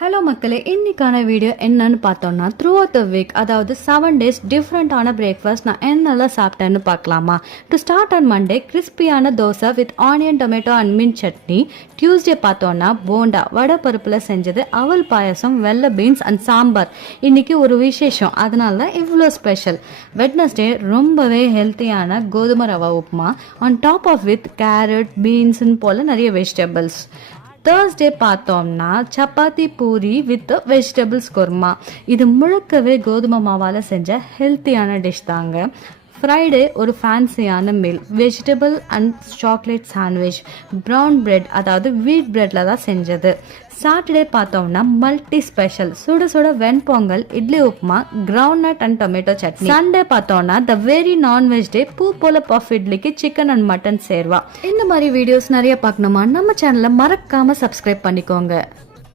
Hello மக்களே, இன்னைக்கான video என்னன்னு பார்த்தோம்னா த்ரூ அவுட் த வீக், அதாவது 7 days டிஃப்ரெண்டான பிரேக்ஃபாஸ்ட் நான் என்னெல்லாம் சாப்பிட்டேன்னு பார்க்கலாமா. டு ஸ்டார்ட் ஆன் மண்டே கிறிஸ்பியான dosa with onion tomato and மீன் சட்னி. டியூஸ்டே பார்த்தோம்னா போண்டா வடை பருப்பில் செஞ்சது, அவல் பாயசம், வெள்ளை பீன்ஸ் அண்ட் சாம்பார். இன்னைக்கு ஒரு விசேஷம், அதனால தான் இவ்வளோ ஸ்பெஷல். வெட்னஸ்டே ரொம்பவே ஹெல்த்தியான கோதுமை rava upma on top of with carrot பீன்ஸ்ன்னு போல் நிறைய வெஜிடபிள்ஸ். தேர்ஸ்டே பார்த்தோம்னா சப்பாத்தி பூரி வித் வெஜிடபிள்ஸ் குருமா. இது முழுக்கவே கோதுமை மாவால் செஞ்ச ஹெல்த்தியான டிஷ் தாங்க. ஃப்ரைடே ஒரு ஃபேன்சியான meal, vegetable and chocolate sandwich, brown bread அதாவது வீட் பிரெட்டில் தான் செஞ்சது. சாட்டர்டே பார்த்தோம்னா மல்டி ஸ்பெஷல், சுட சுட venpongal, idli upma, ground nut and tomato chutney. Sunday பார்த்தோம்னா த வெரி நான்வெஜ் டே, பூ போல பஃப் இட்லிக்கு சிக்கன் அண்ட் மட்டன் சேர்வா. இந்த மாதிரி வீடியோஸ் நிறைய பார்க்கணுமா நம்ம சேனலை மறக்காம சப்ஸ்கிரைப் பண்ணிக்கோங்க.